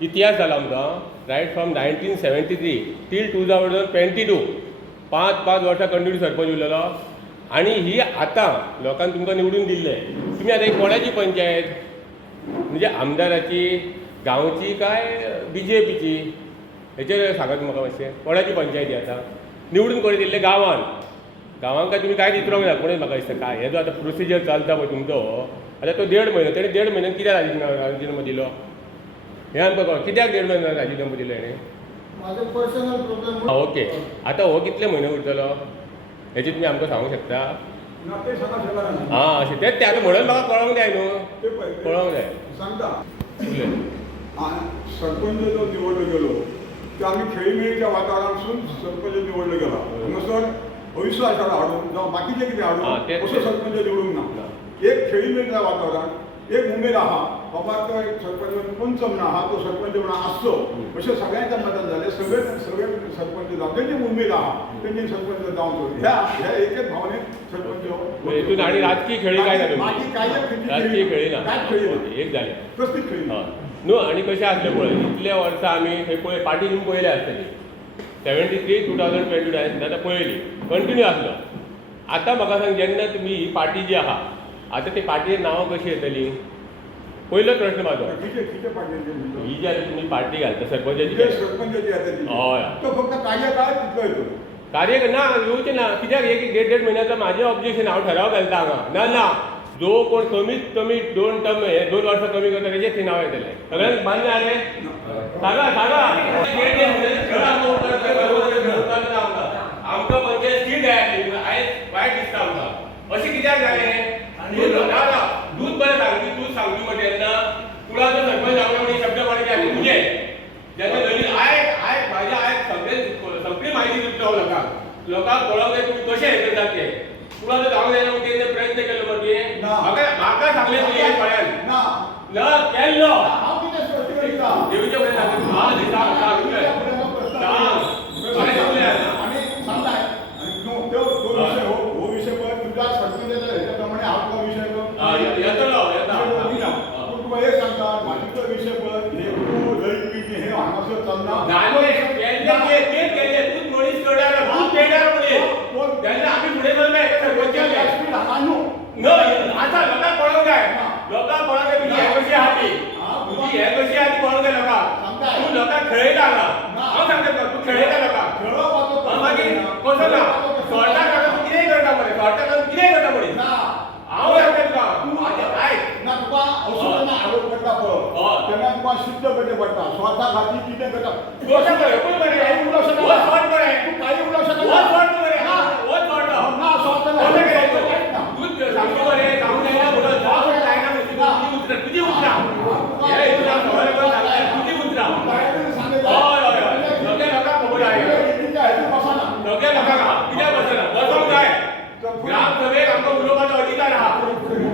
इतिहास जाला आमचो रायट फ्रॉम 1973 टील 2022 पांच वर्सां कंटिन्यू सरपंच उरलेलो आनी ही आतां लोकांनी तुमकां निवडून दिल्ले तुमी आतां ही कोणाची पंचायत म्हणजे आमदाराची गांवची काय BJPची हेचेर सांगात म्हाका मातशें कोणाची पंचायती आतां निवडून कोणी दिल्ले गांवांक काय तुमी कांयच इतरोंक ना कोणूच म्हाका दिसता काय हेजो आतां प्रोसिजर चलता पळय तुमचो आतां तो 1.5 म्हयनो तेणें 1.5 म्हयन्यान कित्याक राजिनामा दिलो हें आमकां कळ्ळें कित्याक 1.5 म्हयन्यान राजिनामा दिलो हेणें माझे पर्सनल प्रॉब्लेम ओके आतां हो कितले म्हयने उरतलो हेची तुमी आमकां सांगूंक शकता हां अशें तेंच तें आतां म्हणून म्हाका कळोंक जाय न्हू कळोंक जाय सांगता उलय सरपंच जो निवडलो गेलो ते आम्ही खेळीमेळीच्या वातावरणातून सरपंच निवडलो गेला हांगासर अविश्वासाला हाडून जावं बाकीचे कितें हाडून असो सरपंच निवडूंक ना एक खेळीमेळीच्या वातावरण एक उमेद आहा बाबा तो एक सरपंच पंच म्हणा हा तो सरपंच म्हणा आसचो अशें सगळ्यांच्या मतान जालें सगळे सरपंच जावं तेंची उमेद आहा तेंची सरपंच जावंक ह्या एकच भावनेक सरपंच हितून आनी राजकीय खेळी काय ना बाकी काय राजकीय खेळी ना कांयच खेळी एक जालें कसलीच खेळी ना न्हू आनी कशें आसलें पळय इतले वर्सां आमी थंय पळय पार्टी तुमी पळयली आसतली 73 2022 आतां पळयली कंटिन्यू आसलो आतां म्हाका सांग जेन्ना तुमी ही पार्टी जी आहा आतां ती पार्टीची नांवां कशी येतली पयलो प्रश्न म्हाजो ही जी आतां तुमी पार्टी घालता सरपंचाची हय तो फक्त कार्यकाळ तितलो येतो कार्य ना येवचें ना कित्याक एक 1.5 म्हयन्याचो म्हाजें ऑब्जेक्शन हांव ठराव घालता हांगा ना जो कोण कमीत कमी 2 टर्म 2 वर्सां कमी करता तेजें थंय नांव येतलें सगळ्यांक मान्य आहा रे सांगा आमकां पंचायत सीट जाय आयज वायट दिसता आमकां अशें कित्याक जालें दूध बरें सांगली दूध सांगली म्हणटा तेन्ना कुळाचो सरपंच जावं म्हणून शब्द कोणाचे आसले तुजे जेन्ना दलील आयज म्हाज्या आयज सगळी म्हायती दितलो लोकांक कळोंक जाय तुमी कशें हें करतात ते कुळाचो जावंक जायना म्हणून तेणें प्रयत्न केलो मगे म्हाका सांगलें तुवें हे फळ्यान ना केल्लो हांव कितें स्पश्ट करता देवीचे फुडें सांगता हां आणि सांगताय तो विषय हो विषय पळय तुमच्या सरपंचाच्या हेच्या प्रमाणे हांव तो विषय येतलो पूण तुका एक सांगता बाकीचो विषय पळय हे तूं दळीत पीठ हे हांगासर चलना दूध मनीस कडल्यार दूध पेड्यार म्हणून तेन्ना आमी फुडें चलना सरपंच आतां लोकांक कळोंक जाय लोकांक कळोंक जाय तुजी हें कशी आहा ती तुजी हें कशी आहा ती कळोंक जाय लोकांक तूं लोकांक खेळयता हांगा हांव सांगता तुका तूं खेळयता लोकांक मागीर कसो ना सोडटा ताका तूं कितेंय करता मरे सोडटा ताका तूं कितेंय करता मरे हांव सांगता तुका आयक ना तुका असो आरोप करता पळय तेन्ना तुका सिद्ध करचें पडटा स्वता खातीर कितें करता दोशा पळय पूण मरे काही उलोवंक शकना वो सोड मरे तूं काही उलोवंक शकना वो सोड मरे वो सोड ना स्वता दूध सांगतो मरे जावंक जायना म्हणून जावंक जायना म्हणून तुजी उतरा हे तुला सगळ्या लोकांक सांगता तुजी उतरा हय सगळ्या लोकांक खबर आहा सगळ्या लोकांक कित्याक बसना बसोंक जाय ग्राम सभेक आमकां उलोवपाचो अधिकार आहा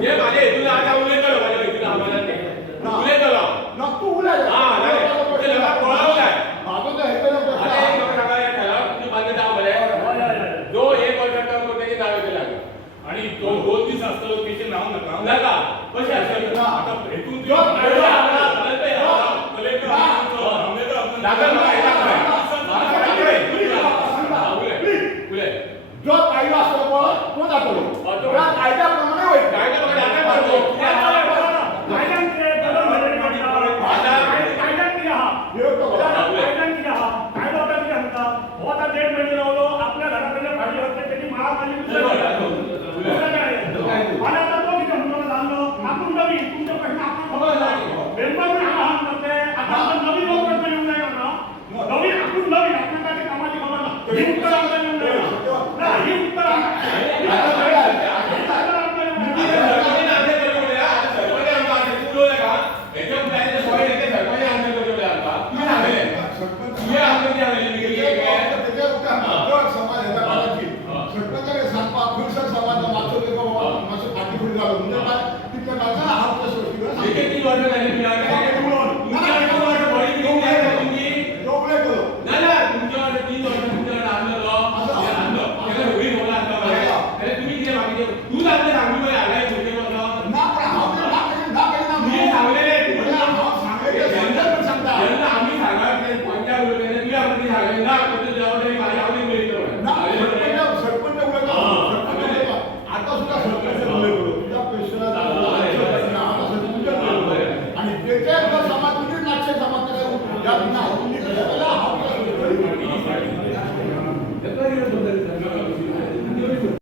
जे म्हाजे हेतून आतां उलयतलो म्हाज्या हेतून आम्हाला ते उलयतलो ना तूं उलय हां जालें ते लोकांक कळोंक जाय म्हाजो तो हेतलो आतां एक म्हाका सांगा हे ठराव तुमी मान्य जावं मरे जो 1 वर्स टर्म करता तेजें नांव येतलें हांगा आणि तो 2 दीस आसतलो तेचें नांव नाका कशें आसतलें आता हेतून जो कायदो आसलो पळय तो जातलो त्या कायद्या प्रमाणे वयता आपल्या घराकडे भाजी होते त्याची माळा